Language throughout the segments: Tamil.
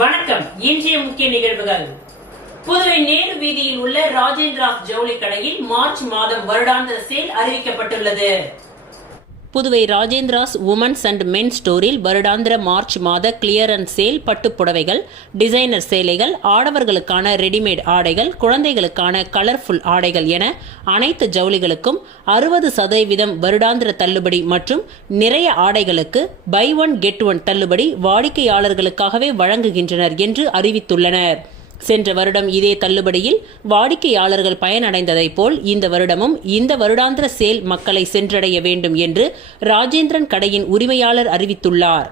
வணக்கம். இன்றைய முக்கிய நிகழ்வுகள். புதுவை நேரு வீதியில் உள்ள ராஜேந்திராஸ் ஜவுளி கடையில் மார்ச் மாதம் வருடாந்திர சேல் அறிவிக்கப்பட்டுள்ளது. Puduvai Rajendra's women's and men ஸ்டோரில் வருடாந்திர மார்ச் மாத கிளியரன்ஸ் சேல் பட்டுப்புடவைகள், டிசைனர் சேலைகள், ஆடவர்களுக்கான ரெடிமேட் ஆடைகள், குழந்தைகளுக்கான கலர்ஃபுல் ஆடைகள் என அனைத்து ஜவுளிகளுக்கும் 60% வருடாந்திர தள்ளுபடி மற்றும் நிறைய ஆடைகளுக்கு பை ஒன் கெட் ஒன் தள்ளுபடி வாடிக்கையாளர்களுக்காகவே வழங்குகின்றனர் என்று அறிவித்துள்ளனர். சென்ற வருடம் இதே தள்ளுபடியில் வாடிக்கையாளர்கள் பயனடைந்ததைப் போல் இந்த வருடமும் இந்த வருடாந்திர சேல் மக்களை சென்றடைய வேண்டும் என்று ராஜேந்திரன் கடையின் உரிமையாளர் அறிவித்துள்ளார்.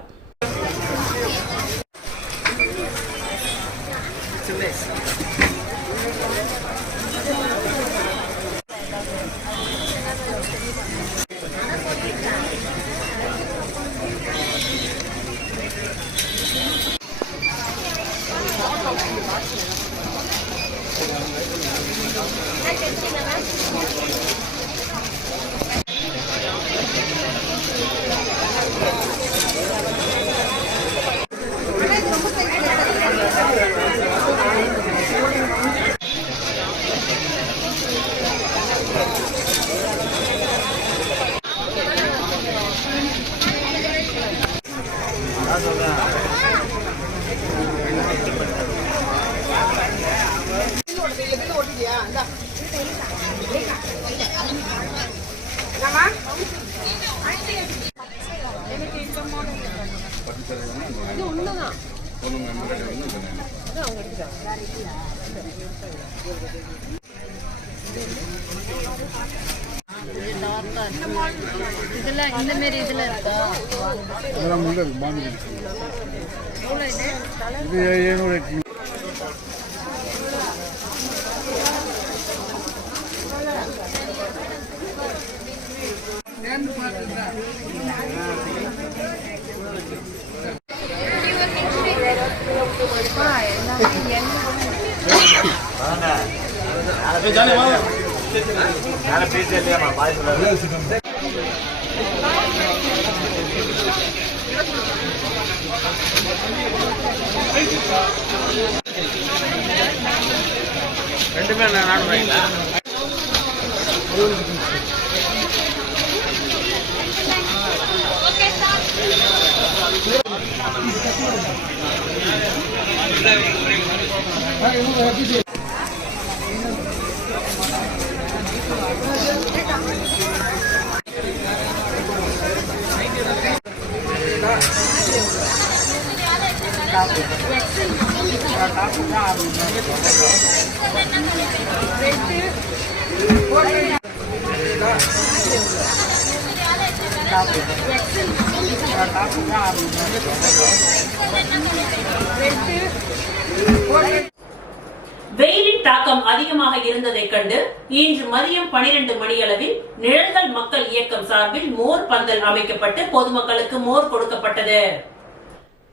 வெயிலின் தாக்கம் அதிகமாக இருந்ததை கண்டு இன்று மதியம் 12 மணியளவில் நிழல்கள் மக்கள் இயக்கம் சார்பில் மோர் பந்தல் அமைக்கப்பட்டு பொதுமக்களுக்கு மோர் கொடுக்கப்பட்டது.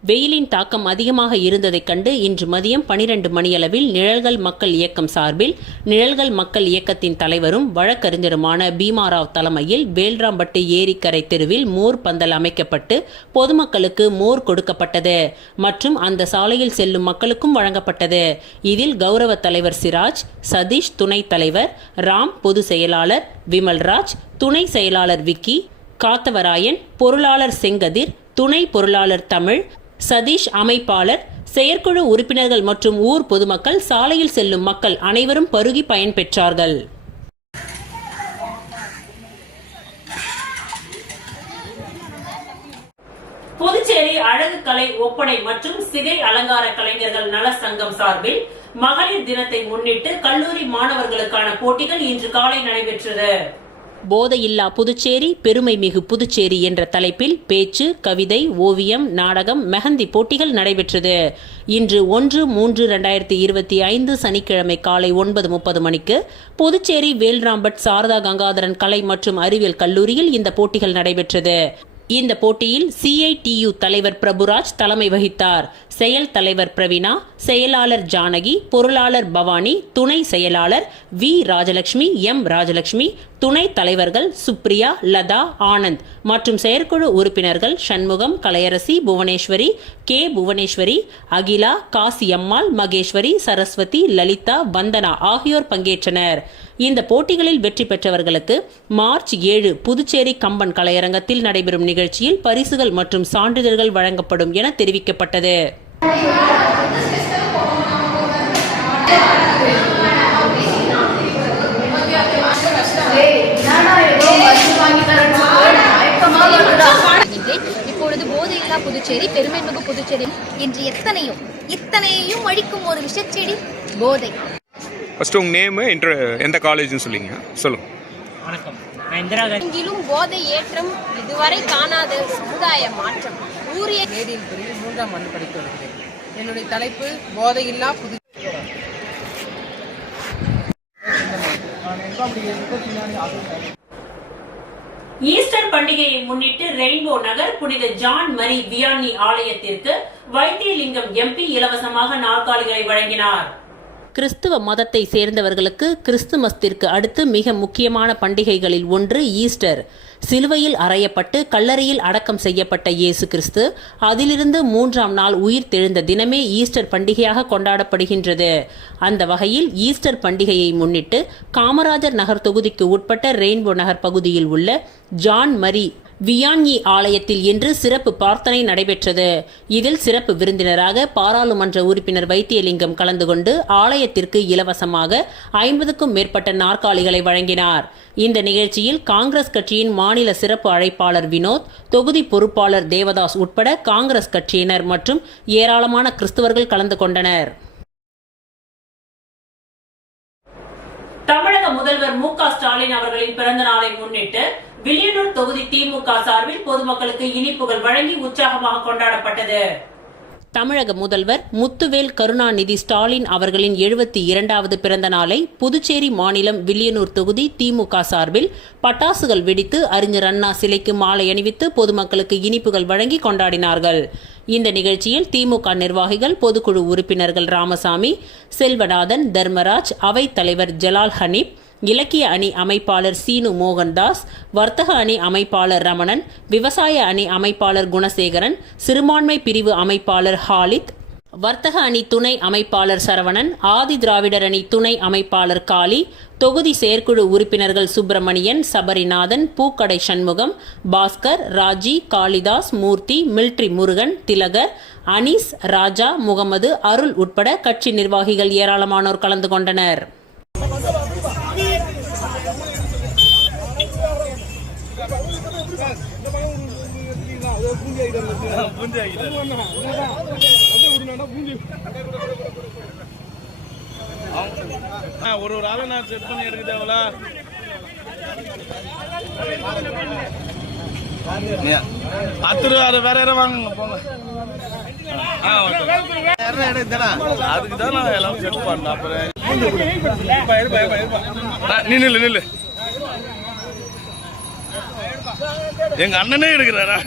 வெயிலின் தாக்கம் அதிகமாக இருந்ததைக் கண்டு இன்று மதியம் 12 மணியளவில் நிழல்கள் மக்கள் இயக்கம் சார்பில் நிழல்கள் மக்கள் இயக்கத்தின் தலைவரும் வழக்கறிஞருமான பீமாராவ் தலைமையில் வேல்ராம்பட்டு ஏரிக்கரை தெருவில் மோர் பந்தல் அமைக்கப்பட்டு பொதுமக்களுக்கு மோர் கொடுக்கப்பட்டது மற்றும் அந்த சாலையில் செல்லும் மக்களுக்கும் வழங்கப்பட்டது. இதில் கௌரவ தலைவர் சிராஜ், சதீஷ் துணைத் தலைவர், ராம் பொதுச் செயலாளர், விமல்ராஜ் துணை செயலாளர், விக்கி காத்தவராயன் பொருளாளர், செங்கதிர் துணை பொருளாளர், தமிழ் சதீஷ் அமைப்பாளர், செயற்குழு உறுப்பினர்கள் மற்றும் ஊர் பொதுமக்கள், சாலையில் செல்லும் மக்கள் அனைவரும் பருகி பயன்பெற்றார்கள். புதுச்சேரி அழகு கலை ஒப்பனை மற்றும் சிகை அலங்கார கலைஞர்கள் நல சங்கம் சார்பில் மகளிர் தினத்தை முன்னிட்டு கல்லூரி மாணவர்களுக்கான போட்டிகள் இன்று காலை நடைபெற்றது. போதையில்லா புதுச்சேரி, பெருமை மிகு புதுச்சேரி என்ற தலைப்பில் பேச்சு, கவிதை, ஓவியம், நாடகம், மெஹந்தி போட்டிகள் நடைபெற்றது. இன்று 1/3/2025 சனிக்கிழமை காலை 9:30 மணிக்கு புதுச்சேரி வேல்ராம்பட் சாரதா கங்காதரன் கலை மற்றும் அறிவியல் கல்லூரியில் இந்த போட்டிகள் நடைபெற்றது. இந்த போட்டியில் CITU தலைவர் பிரபுராஜ் தலைமை வகித்தார். செயல் தலைவர் பிரவீனா, செயலாளர் ஜானகி, பொருளாளர் பவானி, துணை செயலாளர் V ராஜலட்சுமி, M ராஜலட்சுமி, துணைத் தலைவர்கள் சுப்ரியா, லதா, ஆனந்த் மற்றும் செயற்குழு உறுப்பினர்கள் சண்முகம், கலையரசி, புவனேஸ்வரி, கே. புவனேஸ்வரி, அகிலா, காசியம்மாள், மகேஸ்வரி, சரஸ்வதி, லலிதா, வந்தனா ஆகியோர் பங்கேற்றனர். இந்த போட்டிகளில் வெற்றி பெற்றவர்களுக்கு மார்ச் 7 புதுச்சேரி கம்பன் கலையரங்கத்தில் நடைபெறும் நிகழ்ச்சியில் பரிசுகள் மற்றும் சான்றிதழ்கள் வழங்கப்படும் என தெரிவிக்கப்பட்டது. இப்பொழுது போதையில்லா புதுச்சேரி, பெருமைமிகு புதுச்சேரி இன்று இத்தனையையும் அழிக்கும் ஒரு விஷச்செடி போதை. ஃபர்ஸ்ட் உங்க நேம், எந்த காலேஜ்னு சொல்லிங்க, சொல்லுங்க. வணக்கம், நான் இந்திரா காந்தி. எங்கிலும் போதை ஏற்றம், இதுவரை காணாத சமுதாய மாற்றம். ஊரிய மேடியில் பிரிவில் 3ஆம் ஆண்டு படித்து வருகிறேன். என்னுடைய தலைப்பு போதையில்லா புது. ஈஸ்டர் பண்டிகையை முன்னிட்டு ரெயின்போ நகர் புனித ஜான் மரி வியானி ஆலயத்திற்கு வைத்தியலிங்கம் எம்பி இலவசமாக நாற்காலிகளை வழங்கினார். கிறிஸ்துவ மதத்தை சேர்ந்தவர்களுக்கு கிறிஸ்துமஸ்திற்கு அடுத்து மிக முக்கியமான பண்டிகைகளில் ஒன்று ஈஸ்டர். சிலுவையில் அறையப்பட்டு கல்லறையில் அடக்கம் செய்யப்பட்ட இயேசு கிறிஸ்து அதிலிருந்து 3ஆம் நாள் உயிர் தெழுந்த தினமே ஈஸ்டர் பண்டிகையாக கொண்டாடப்படுகின்றது. அந்த வகையில் ஈஸ்டர் பண்டிகையை முன்னிட்டு காமராஜர் நகர் தொகுதிக்கு உட்பட்ட ரெயின்போ நகர் பகுதியில் உள்ள ஜான் மரி வியானி ஆலயத்தில் இன்று சிறப்பு பிரார்த்தனை நடைபெற்றது. இதில் சிறப்பு விருந்தினராக பாராளுமன்ற உறுப்பினர் வைத்தியலிங்கம் கலந்து கொண்டு ஆலயத்திற்கு இலவசமாக 50க்கும் மேற்பட்ட நாற்காலிகளை வழங்கினார். இந்த நிகழ்ச்சியில் காங்கிரஸ் கட்சியின் மாநில சிறப்பு அழைப்பாளர் வினோத், தொகுதி பொறுப்பாளர் தேவதாஸ் உட்பட காங்கிரஸ் கட்சியினர் மற்றும் ஏராளமான கிறிஸ்தவர்கள் கலந்து கொண்டனர். தமிழக முதல்வர் மு.க. ஸ்டாலின் அவர்களின் பிறந்த நாளை முன்னிட்டு வில்லியனூர் தொகுதி திமுக சார்பில் பொதுமக்களுக்கு இனிப்புகள் வழங்கி உற்சாகமாக கொண்டாடப்பட்டது. தமிழக முதல்வர் முத்துவேல் கருணாநிதி ஸ்டாலின் அவர்களின் 72வது பிறந்த நாளை புதுச்சேரி மாநிலம் வில்லியனூர் தொகுதி திமுக சார்பில் பட்டாசுகள் வெடித்து அறிஞர் அண்ணா சிலைக்கு மாலை அணிவித்து பொதுமக்களுக்கு இனிப்புகள் வழங்கி கொண்டாடினார்கள். இந்த நிகழ்ச்சியில் திமுக நிர்வாகிகள், பொதுக்குழு உறுப்பினர்கள் ராமசாமி, செல்வநாதன், தர்மராஜ், அவைத் தலைவர் ஜலால் ஹனீப், இலக்கிய அணி அமைப்பாளர் சீனு மோகன்தாஸ், வர்த்தக அணி அமைப்பாளர் ரமணன், விவசாய அணி அமைப்பாளர் குணசேகரன், சிறுபான்மை பிரிவு அமைப்பாளர் ஹாலித், வர்த்தக அணி துணை அமைப்பாளர் சரவணன், ஆதி திராவிடர் அணி துணை அமைப்பாளர் காளி, தொகுதி செயற்குழு உறுப்பினர்கள் சுப்பிரமணியன், சபரிநாதன், பூக்கடை சண்முகம், பாஸ்கர், ராஜி, காளிதாஸ், மூர்த்தி, மில்ட்ரி முருகன், திலகர், அனீஸ், ராஜா, முகமது, அருள் உட்பட கட்சி நிர்வாகிகள் ஏராளமானோர் கலந்து கொண்டனர். ஒரு ஆளை நான் செட் பண்ணி எடுக்க தேவல. 10 ரூபா வேற யாரும் வாங்க போங்க. அதுக்கு தான் நான் எல்லாம் செட் பண்ணேன். அப்புறம் நில்லு எங்க அண்ணனே எடுக்கிறாரா?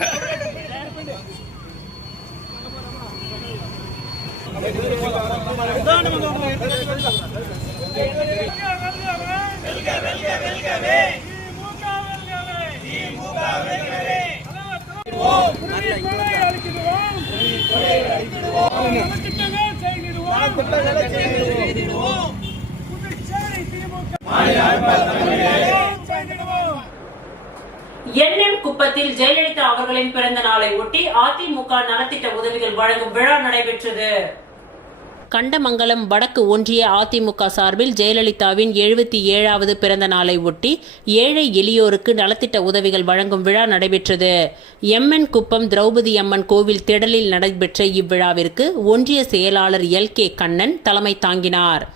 என்எம் குப்பத்தில் ஜெயலலிதா அவர்களின் பிறந்த நாளை ஒட்டி அதிமுக நலத்திட்ட உதவிகள் வழங்கும் விழா நடைபெற்றது. கண்டமங்கலம் வடக்கு ஒன்றிய அதிமுக சார்பில் ஜெயலலிதாவின் 77வது பிறந்த நாளை ஒட்டி ஏழை எளியோருக்கு நலத்திட்ட உதவிகள் வழங்கும் விழா நடைபெற்றது. எம்என் குப்பம் திரௌபதி அம்மன் கோவில் திடலில் நடைபெற்ற இவ்விழாவிற்கு ஒன்றிய செயலாளர் எல்.கே. கண்ணன் தலைமை தாங்கினார்.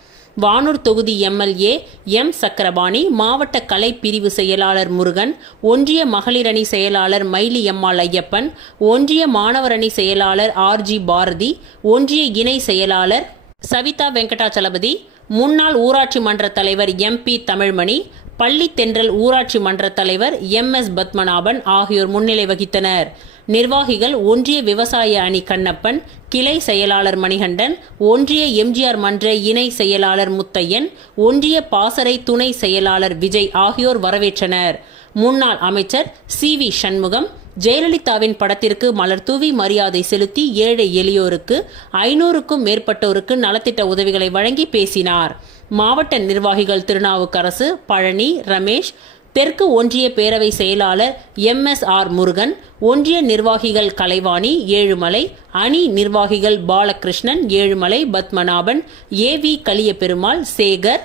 வானூர் தொகுதி எம்எல்ஏ எம். சக்கரபாணி, மாவட்ட கலை பிரிவு செயலாளர் முருகன், ஒன்றிய மகளிர் அணி செயலாளர் மைலி எம்மாள் ஐயப்பன், ஒன்றிய மாணவர் அணி செயலாளர் ஆர்.ஜி. பாரதி, ஒன்றிய இணை செயலாளர் சவிதா வெங்கடாச்சலபதி, முன்னாள் ஊராட்சி மன்ற தலைவர் எம்.பி. தமிழ்மணி, பள்ளி தென்றல் ஊராட்சி மன்ற தலைவர் எம்.எஸ். பத்மநாபன் ஆகியோர் முன்னிலை வகித்தனர். நிர்வாகிகள் ஒன்றிய விவசாய அணி கண்ணப்பன், கிளை செயலாளர் மணிகண்டன், ஒன்றிய எம்ஜிஆர் மன்ற இணை செயலாளர் முத்தையன், ஒன்றிய பாசறை துணை செயலாளர் விஜய் ஆகியோர் வரவேற்றனர். முன்னாள் அமைச்சர் CV சண்முகம் ஜெயலலிதாவின் படத்திற்கு மலர் தூவி மரியாதை செலுத்தி ஏழை எளியோருக்கு 500க்கும் மேற்பட்டோருக்கு நலத்திட்ட உதவிகளை வழங்கி பேசினார். மாவட்ட நிர்வாகிகள் திருநாவுக்கரசு, பழனி, ரமேஷ், தெற்கு ஒன்றிய பேரவை செயலாளர் MSR முருகன், ஒன்றிய நிர்வாகிகள் கலைவாணி, ஏழுமலை, அணி நிர்வாகிகள் பாலகிருஷ்ணன், ஏழுமலை, பத்மநாபன், AV கலியபெருமாள், சேகர்,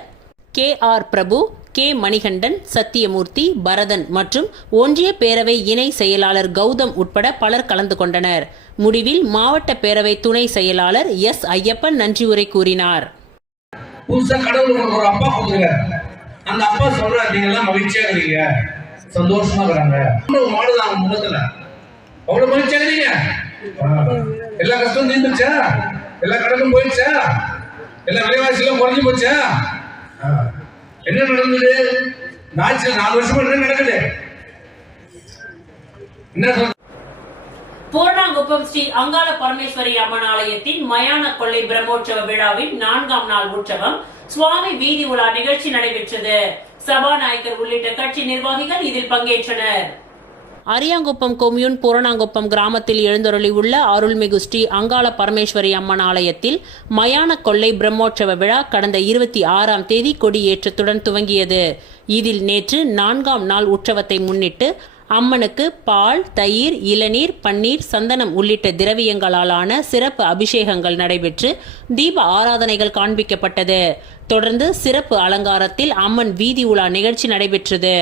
KR பிரபு, K மணிகண்டன், சத்தியமூர்த்தி, பரதன் மற்றும் ஒன்றிய பேரவை இணை செயலாளர் கௌதம் உட்பட பலர் கலந்து கொண்டனர். முடிவில் மாவட்ட பேரவை துணை செயலாளர் S ஐயப்பன் நன்றி உரை கூறினார். புதுசா கடவுளுக்கு ஒரு அப்பா கொடுத்துருக்காரு. அந்த அப்பா சொல்றாரு, நீங்க எல்லாம் மகிழ்ச்சியா இருக்கீங்க, சந்தோஷமா இருக்கிறாங்க. மாடுதான் அவங்க முகத்துல அவ்வளவு மகிழ்ச்சியா இருக்கீங்க. எல்லா கஷ்டமும் தீர்ந்துச்சா? எல்லா கடனும் போயிடுச்சா? எல்லா விலைவாசி எல்லாம் குறைஞ்சு போச்சா? என்ன நடந்தது? 4 வருஷமா என்ன நடக்குது? என்ன சொல்ற? பூர்ணாங்குப்பம் ஸ்ரீ அங்காள பரமேஸ்வரி அம்மன் ஆலயத்தின் மயான கொள்ளை பிரம்மோற்சவ விழாவின் 4ஆம் நாள் உற்சவம் சுவாமி வீதி உலா நிகழ்ச்சி நடைபெற்றது. சபாநாயகர் உள்ளிட்ட கட்சி நிர்வாகிகள் இதில் பங்கேற்றனர். அரியாங்குப்பம் கொம்யூன் பூரணாங்குப்பம் கிராமத்தில் எழுந்தருளி உள்ள அருள்மிகு ஸ்ரீ அங்காள பரமேஸ்வரி அம்மன் ஆலயத்தில் மயான கொள்ளை பிரம்மோற்சவ விழா கடந்த 26ஆம் தேதி கொடியேற்றத்துடன் துவங்கியது. இதில் நேற்று 4ஆம் நாள் உற்சவத்தை முன்னிட்டு அம்மனுக்கு பால், தயிர், இளநீர், பன்னீர், சந்தனம் உள்ளிட்ட திரவியங்களாலான சிறப்பு அபிஷேகங்கள் நடைபெற்று தீப ஆராதனைகள் காண்பிக்கப்பட்டது. தொடர்ந்து சிறப்பு அலங்காரத்தில் அம்மன் வீதி உலா நிகழ்ச்சி நடைபெற்றது.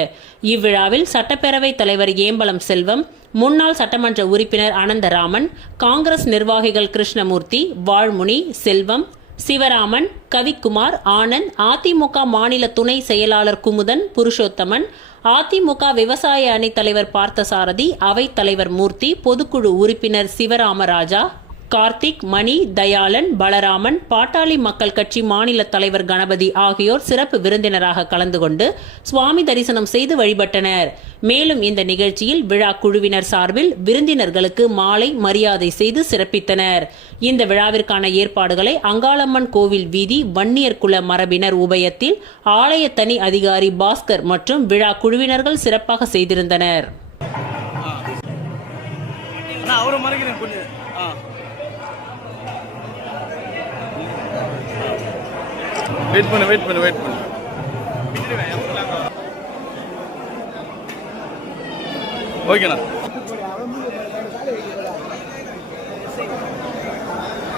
இவ்விழாவில் சட்டப்பேரவைத் தலைவர் ஏம்பலம் செல்வம், முன்னாள் சட்டமன்ற உறுப்பினர் அனந்தராமன், காங்கிரஸ் நிர்வாகிகள் கிருஷ்ணமூர்த்தி, வாழ்முனி, செல்வம், சிவராமன், கவிக்குமார், ஆனந்த், அதிமுக மாநில துணை செயலாளர் குமுதன், புருஷோத்தமன், அதிமுக விவசாய அணி தலைவர் பார்த்தசாரதி, அவைத் தலைவர் மூர்த்தி, பொதுக்குழு உறுப்பினர் சிவராமராஜா, கார்த்திக், மணி, தயாளன், பலராமன், பாட்டாளி மக்கள் கட்சி மாநில தலைவர் கணபதி ஆகியோர் சிறப்பு விருந்தினராக கலந்து கொண்டு சுவாமி தரிசனம் செய்து வழிபட்டனர். மேலும் இந்த நிகழ்ச்சியில் விழா குழுவினர் சார்பில் விருந்தினர்களுக்கு மாலை மரியாதை செய்து சிறப்பித்தனர். இந்த விழாவிற்கான ஏற்பாடுகளை அங்காளம்மன் கோவில் வீதி வன்னியர் குல மரபினர் உபயத்தில் ஆலய தனி அதிகாரி பாஸ்கர் மற்றும் விழா குழுவினர்கள் சிறப்பாக செய்திருந்தனர். வெயிட் பண்ணு ஓகேண்ணா.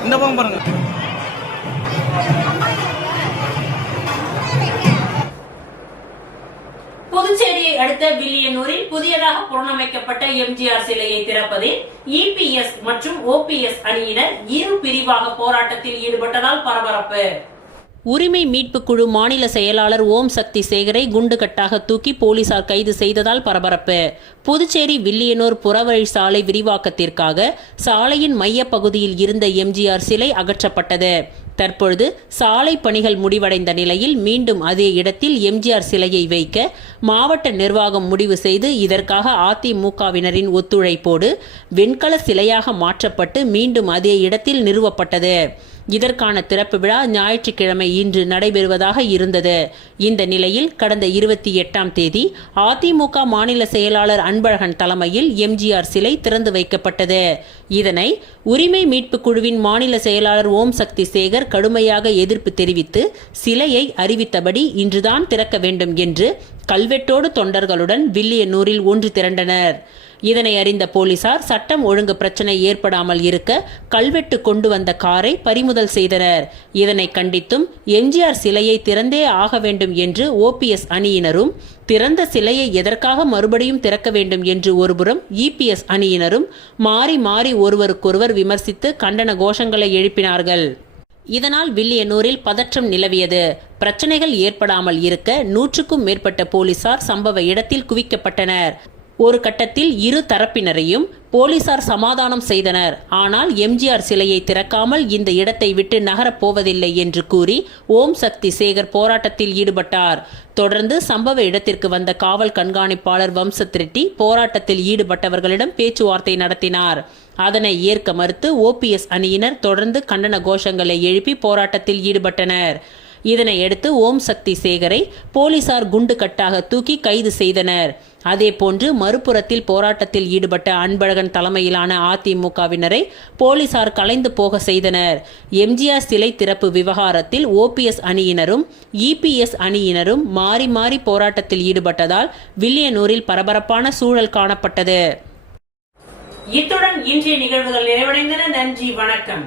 இந்த பக்கம் பாருங்க. புதுச்சேரியை அடுத்த வில்லியனூரில் புதியதாக புனரமைக்கப்பட்ட எம்ஜிஆர் சிலையை திறப்பதில் EPS மற்றும் OPS அணியினர் இரு பிரிவாக போராட்டத்தில் ஈடுபட்டதால் பரபரப்பு. உரிமை மீட்பு குழு மாநில செயலாளர் ஓம் சக்தி சேகரை குண்டுகட்டாக தூக்கி போலீசார் கைது செய்ததால் பரபரப்பு. புதுச்சேரி வில்லியனூர் புறவழி சாலை விரிவாக்கத்திற்காக சாலையின் மைய பகுதியில் இருந்த எம்ஜிஆர் சிலை அகற்றப்பட்டது. தற்பொழுது சாலை பணிகள் முடிவடைந்த நிலையில் மீண்டும் அதே இடத்தில் எம்ஜிஆர் சிலையை வைக்க மாவட்ட நிர்வாகம் முடிவு செய்து இதற்காக அதிமுகவினரின் ஒத்துழைப்போடு வெண்கல சிலையாக மாற்றப்பட்டு மீண்டும் அதே இடத்தில் நிறுவப்பட்டது. இதற்கான திறப்பு விழா ஞாயிற்றுக்கிழமை இன்று நடைபெறுவதாக இருந்தது. இந்த நிலையில் கடந்த 28ஆம் தேதி அதிமுக மாநில செயலாளர் அன்பழகன் தலைமையில் எம்ஜிஆர் சிலை திறந்து வைக்கப்பட்டது. இதனை உரிமை மீட்பு குழுவின் மாநில செயலாளர் ஓம் சக்தி சேகர் கடுமையாக எதிர்ப்பு தெரிவித்து சிலையை அறிவித்தபடி இன்றுதான் திறக்க வேண்டும் என்று கல்வெட்டோடு தொண்டர்களுடன் வில்லியனூரில் ஒன்று திரண்டனர். இதனை அறிந்த போலீசார் சட்டம் ஒழுங்கு பிரச்சனை ஏற்படாமல் இருக்க கல்வெட்டு கொண்டு வந்த காரை பறிமுதல் செய்தனர். இதனை கண்டித்தும் எம்ஜிஆர் சிலையை திறந்தே ஆக வேண்டும் என்று OPS அணியினரும், திறந்த சிலையை எதற்காக மறுபடியும் திறக்க வேண்டும் என்று ஒருபுறம் EPS அணியினரும் மாறி மாறி ஒருவருக்கொருவர் விமர்சித்து கண்டன கோஷங்களை எழுப்பினார்கள். இதனால் வில்லியனூரில் பதற்றம் நிலவியது. பிரச்சனைகள் ஏற்படாமல் இருக்க 100க்கும் மேற்பட்ட போலீசார் சம்பவ இடத்தில் குவிக்கப்பட்டனர். ஒரு கட்டத்தில் இரு தரப்பினரையும் போலீசார் சமாதானம் செய்தனர். ஆனால் எம்ஜிஆர் சிலையை திறக்காமல் இந்த இடத்தை விட்டு நகரப் போவதில்லை என்று கூறி ஓம் சக்தி சேகர் போராட்டத்தில் ஈடுபட்டார். தொடர்ந்து சம்பவ இடத்திற்கு வந்த காவல் கண்காணிப்பாளர் வம்சத் ரெட்டி போராட்டத்தில் ஈடுபட்டவர்களிடம் பேச்சுவார்த்தை நடத்தினார். அதனை ஏற்க மறுத்து ஓபிஎஸ் அணியினர் தொடர்ந்து கண்டன கோஷங்களை எழுப்பி போராட்டத்தில் ஈடுபட்டனர். இதனையடுத்து ஓம் சக்தி சேகரை போலீசார் குண்டு கட்டாக தூக்கி கைது செய்தனர். அதேபோன்று மறுபுறத்தில் போராட்டத்தில் ஈடுபட்ட அன்பழகன் தலைமையிலான அதிமுகவினரை போலீசார் கலைந்து போக செய்தனர். எம்ஜிஆர் சிலை திறப்பு விவகாரத்தில் ஓபிஎஸ் அணியினரும் இபிஎஸ் அணியினரும் மாறி மாறி போராட்டத்தில் ஈடுபட்டதால் வில்லியனூரில் பரபரப்பான சூழல் காணப்பட்டது. இத்துடன் இன்றைய நிகழ்வுகள் நிறைவடைந்தன. நன்றி, வணக்கம்.